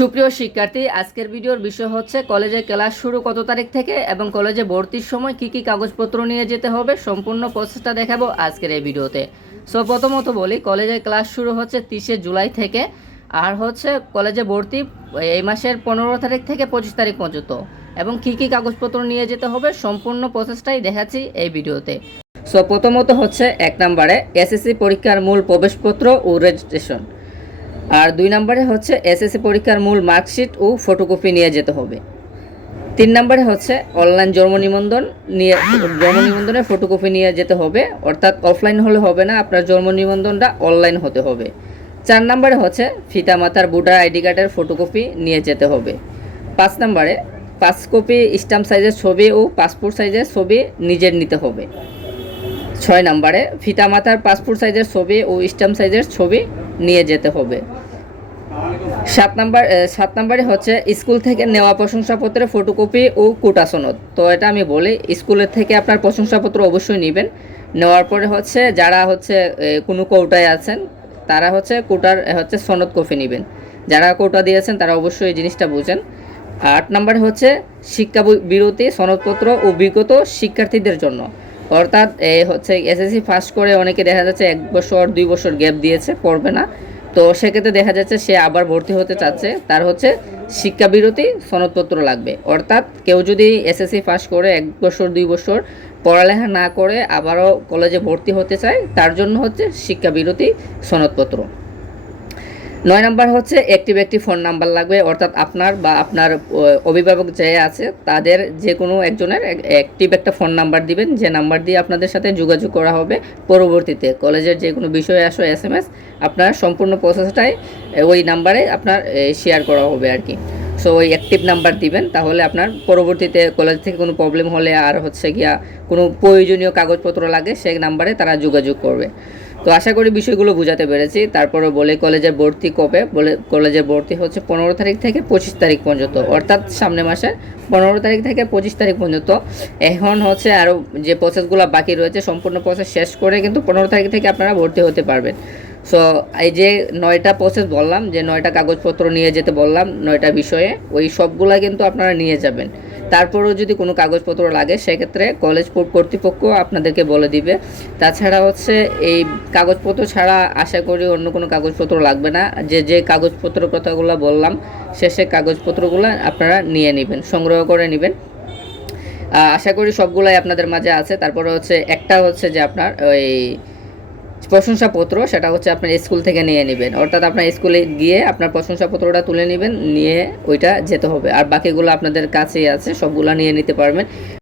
সুপ্রিয় শিক্ষার্থী, আজকের ভিডিওর বিষয় হচ্ছে কলেজে ক্লাস শুরু কত তারিখ থেকে এবং কলেজে ভর্তির সময় কি কি কাগজপত্র নিয়ে যেতে হবে সম্পূর্ণ প্রসেসটা দেখাবো আজকের এই ভিডিওতে। সো প্রথমত বলি, কলেজে ক্লাস শুরু হচ্ছে 30শে জুলাই থেকে, আর হচ্ছে কলেজে ভর্তি এই মাসের 15 তারিখ থেকে 25 তারিখ পর্যন্ত, এবং কি কি কাগজপত্র নিয়ে যেতে হবে সম্পূর্ণ প্রসেসটাই দেখাচ্ছি এই ভিডিওতে। সো প্রথমত হচ্ছে 1 নম্বরে এসএসসি পরীক্ষার মূল প্রবেশপত্র ও রেজিস্ট্রেশন, আর 2 নম্বরে হচ্ছে এসএসসি পরীক্ষার মূল মার্কশিট ও ফটোকপি নিয়ে যেতে হবে। 3 নম্বরে হচ্ছে অনলাইন জন্ম নিবন্ধনের ফটোকপি নিয়ে যেতে হবে, অর্থাৎ অফলাইন হলে হবে না, আপনার জন্ম নিবন্ধনটা অনলাইন হতে হবে। 4 নম্বরে হচ্ছে পিতামাতার ভোটার আইডি কার্ডের ফটোকপি নিয়ে যেতে হবে। 5 নম্বরে 5 কপি স্ট্যাম্প সাইজের ছবি ও পাসপোর্ট সাইজের ছবি নিজের নিতে হবে। 6 নম্বরে পিতামাতার পাসপোর্ট সাইজের ছবি ও স্ট্যাম্প সাইজের ছবি নিয়ে যেতে হবে। 7 নম্বরে হচ্ছে স্কুল থেকে নেওয়া প্রশংসাপত্রের ফটোকপি ও কোটা সনদ। তো এটা আমি বলি, স্কুলের থেকে আপনার প্রশংসাপত্র অবশ্যই নেবেন। নেওয়ার পরে হচ্ছে যারা হচ্ছে কোনো কোটায় আছেন তারা হচ্ছে কোটার হচ্ছে সনদ কপি নেবেন। যারা কোটা দিয়েছেন তারা অবশ্যই এই জিনিসটা বুঝেন। 8 নম্বরে হচ্ছে শিক্ষা বিরতি সনদপত্র ও বিগত শিক্ষার্থীদের জন্য, অর্থাৎ হচ্ছে এসএসসি পাস করে অনেকে দেখা যাচ্ছে 1 বছর 2 বছর গ্যাপ দিয়েছে, পড়বে না, তো সেক্ষেত্রে দেখা যাচ্ছে সে আবার ভর্তি হতে চাচ্ছে, তার হচ্ছে শিক্ষাবিরতি সনদপত্র লাগবে। অর্থাৎ কেউ যদি এসএসসি পাস করে 1 বছর 2 বছর পড়ালেখা না করে আবারও কলেজে ভর্তি হতে চায়, তার জন্য হচ্ছে শিক্ষাবিরতি সনদপত্র। 9 নম্বর হচ্ছে একটি ফোন নাম্বার লাগবে, অর্থাৎ আপনার বা আপনার অভিভাবক যে আছে তাদের যে কোনো একজনের অ্যাক্টিভ একটা ফোন নাম্বার দিবেন, যে নাম্বার দিয়ে আপনাদের সাথে যোগাযোগ করা হবে। পরবর্তীতে কলেজের যে কোনো বিষয়ে আসো SMS, আপনার সম্পূর্ণ প্রসেসটাই ওই নাম্বারে আপনার শেয়ার করা হবে আর কি। সো ওই অ্যাক্টিভ নাম্বার দিবেন, তাহলে আপনার পরবর্তীতে কলেজ থেকে কোনো প্রবলেম হলে আর হচ্ছে গিয়া কোনো প্রয়োজনীয় কাগজপত্র লাগে সেই নাম্বারে তারা যোগাযোগ করবে। তো আশা করি বিষয়গুলো বোঝাতে পেরেছি। তারপরে বলে কলেজের ভর্তি কবে, বলে কলেজের ভর্তি হচ্ছে 15 তারিখ থেকে 25 তারিখ পর্যন্ত, অর্থাৎ সামনের মাসের 15 তারিখ থেকে 25 তারিখ পর্যন্ত। এখন হচ্ছে আরও যে প্রসেসগুলো বাকি রয়েছে সম্পূর্ণ প্রসেস শেষ করে কিন্তু 15 তারিখ থেকে আপনারা ভর্তি হতে পারবেন। সো এই যে 9টা প্রসেস বললাম, যে 9টা কাগজপত্র নিয়ে যেতে বললাম 9টা বিষয়ে, ওই সবগুলা কিন্তু আপনারা নিয়ে যাবেন। তারপরেও যদি কোনো কাগজপত্র লাগে সেক্ষেত্রে কলেজ কর্তৃপক্ষ আপনাদেরকে বলে দিবে। তাছাড়া হচ্ছে এই কাগজপত্র ছাড়া আশা করি অন্য কোনো কাগজপত্র লাগবে না। যে কাগজপত্র কথাগুলো বললাম শেষে কাগজপত্রগুলো আপনারা নিয়ে নেবেন, সংগ্রহ করে নেবেন। আশা করি সবগুলাই আপনাদের মাঝে আছে। তারপরে হচ্ছে একটা হচ্ছে যে আপনার ওই প্রশংসাপত্র, সেটা হচ্ছে আপনার স্কুল থেকে নিয়ে নেবেন, অর্থাৎ আপনার স্কুলে গিয়ে আপনার প্রশংসাপত্রটা তুলে নেবেন, নিয়ে ওইটা যেতে হবে। আর বাকিগুলো আপনাদের কাছেই আছে, সবগুলো নিয়ে নিতে পারবেন।